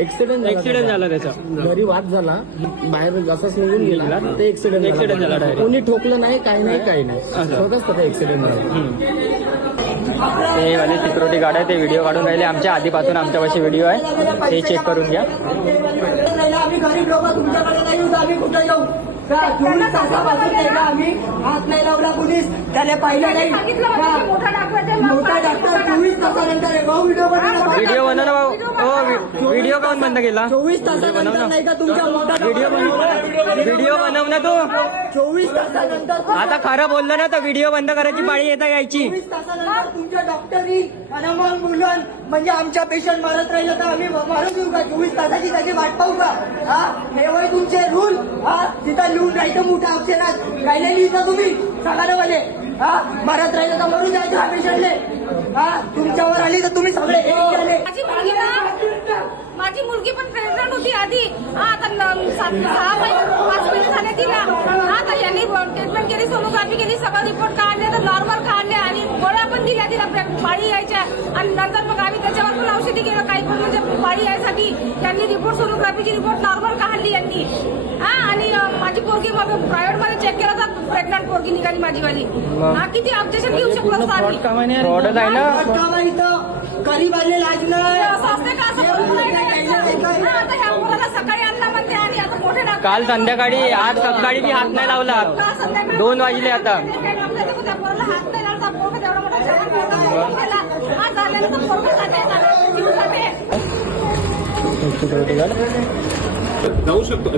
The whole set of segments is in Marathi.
ऍक्सिडेंट ऍक्सिडेंट झाला त्याचा. घरी वाद झाला बाहेर असाच निघून गेला ते ऍक्सिडेंट Accident झाला direct. कोणी ठोकलं नाही काही नाही काही नाही. स्वतःच त्याचा ऍक्सिडेंट झाला. ते वाले सिक्युरिटी गार्ड आहे ते व्हिडिओ काढून राहिले. आमच्या आधीपासून आमच्यापाशी व्हिडिओ आहे. ते चेक करून घ्या. आम्ही गरीब लोक तुमच्याकडे नाही येऊ तर आम्ही कुठे जाऊ का? चोवीस तासापासून त्याला आम्ही हात नाही लावला कुणीच त्याला पाहिलं नाही का? मोठा डॉक्टर चोवीस तासानंतर आहे. भाऊ व्हिडिओ बनवला. व्हिडिओ बनव ना व्हिडिओ काऊन बंद केला? चोवीस तासानंतर नाही का तुमच्या मोठा व्हिडिओ बनव व्हिडिओ बनव ना तू. चोवीस तासानंतर आता खरं बोललं ना तर व्हिडिओ बंद करायची पाळी येता यायची. चोवीस तासानंतर तुमच्या डॉक्टर बोलून म्हणजे आमच्या पेशंट मारत राहिलं तर आम्ही मारू देऊ का? चोवीस तासाची त्याची वाट पाहू का? हा? हे वय तुमचे रूल हा? तिथं लिहून राहायचं मोठ्या अक्षरात राहिले लिहिता तुम्ही सांगा ना मला हा? मारत राहिलं तर मरू द्यायचं हा पेशंटले हा? तुमच्यावर आली तर तुम्ही सगळे एक झाले माझी मुलगी पण प्रेग्नंट होती आधी. हा आता सहा महिने पाच महिने झाले तिला. हा तर यांनी ट्रीटमेंट केली सोनोग्राफी केली सगळं रिपोर्ट काढले तर नॉर्मल काढले आणि गोळ्या पण दिल्या तिला पाळी यायच्या. आणि नंतर मग आम्ही त्याच्यावर पण औषधी केलं काही पण म्हणजे पाळी यायसाठी. त्यांनी रिपोर्ट सोनोग्राफीची रिपोर्ट नॉर्मल काढली यांनी. हा आणि माझी पोरगी मग प्रायव्हेटमध्ये चेक केलं तर प्रेग्नंट पोरगी निघाली माझीवाली. हा किती ऑब्जेक्शन घेऊ शकलो असतो आम्ही गरीब आले लाज नाही असं असते का असं बोलू नाही का यांचं? हा, आता ह्या मुलाला सकाळी आणला म्हणते आणि आता मोठे डॉक्टर- काल संध्याकाळी आज सकाळी मी हात नाही लावला. दोन वाजले आता. जाऊ शकतो.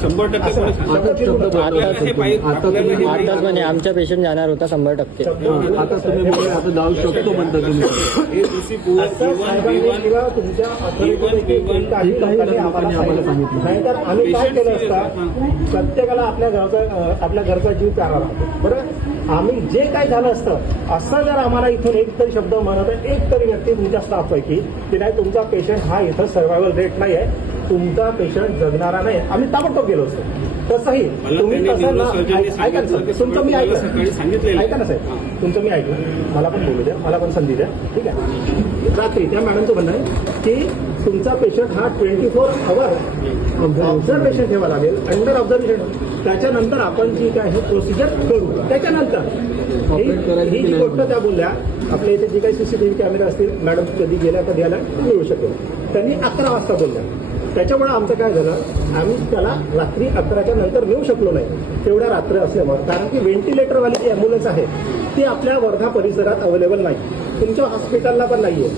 शंभर टक्के कोणी सांगतं. आपल्याला हे पाहिजे आपल्याला हे पाहिजे. आताच म्हणे आमच्या पेशंट जाणार होता शंभर टक्के. आता तुम्ही आता जाऊ शकतो म्हणता तुम्ही. हे दुसरी बुवा, B1, B1, किंवा तुमच्या B1, काही लोकांनी आम्हाला सांगितलं. नाहीतर आम्ही काय केलं असतं? प्रत्येकाला आपल्या घरचा आपल्या घरचा जीव प्यारा बरं? आम्ही जे काय झालं असतं असं जर आम्हाला इथून एक तरी शब्द म्हणत एक तरी व्यक्ती तुमच्या स्टाफपैकी की नाही तुमचा पेशंट हा इथं सर्व्हायवल रेट नाही आहे तुमचा पेशंट जगणारा नाही. आम्ही ताबडतोब गेलो असतो. तसंही तुम्ही तसं ऐक- ना सर, तुमचं मी ऐकलं. ऐका ना साहेब तुमचं मी ऐकलं. मला पण बोलू द्या मला पण संधी द्या. ठीक आहे. रात्री त्या मॅडमचं म्हणणं आहे की तुमचा पेशंट हा ट्वेंटी फोर आवर ऑब्झर्वेशन ठेवा लागेल अंडर ऑब्झर्वेशन त्याच्यानंतर आपण जी काय हे प्रोसिजर करू त्याच्यानंतर ही ही जी गोष्ट त्या बोलल्या आपल्या इथे जे काही सीसीटीव्ही कॅमेरे असतील मॅडम कधी गेल्या कधी आल्या मिळू शकेल. त्यांनी अकरा वाजता बोलल्या. त्याच्यामुळे आमचं काय झालं आम्ही त्याला रात्री अकराच्या नंतर नेऊ शकलो नाही तेवढ्या रात्र असल्यामुळे. कारण की व्हेंटिलेटरवाली जी ॲम्ब्युलन्स आहे ती आपल्या वर्धा परिसरात अवेलेबल नाही. तुमच्या हॉस्पिटलला पण नाही आहे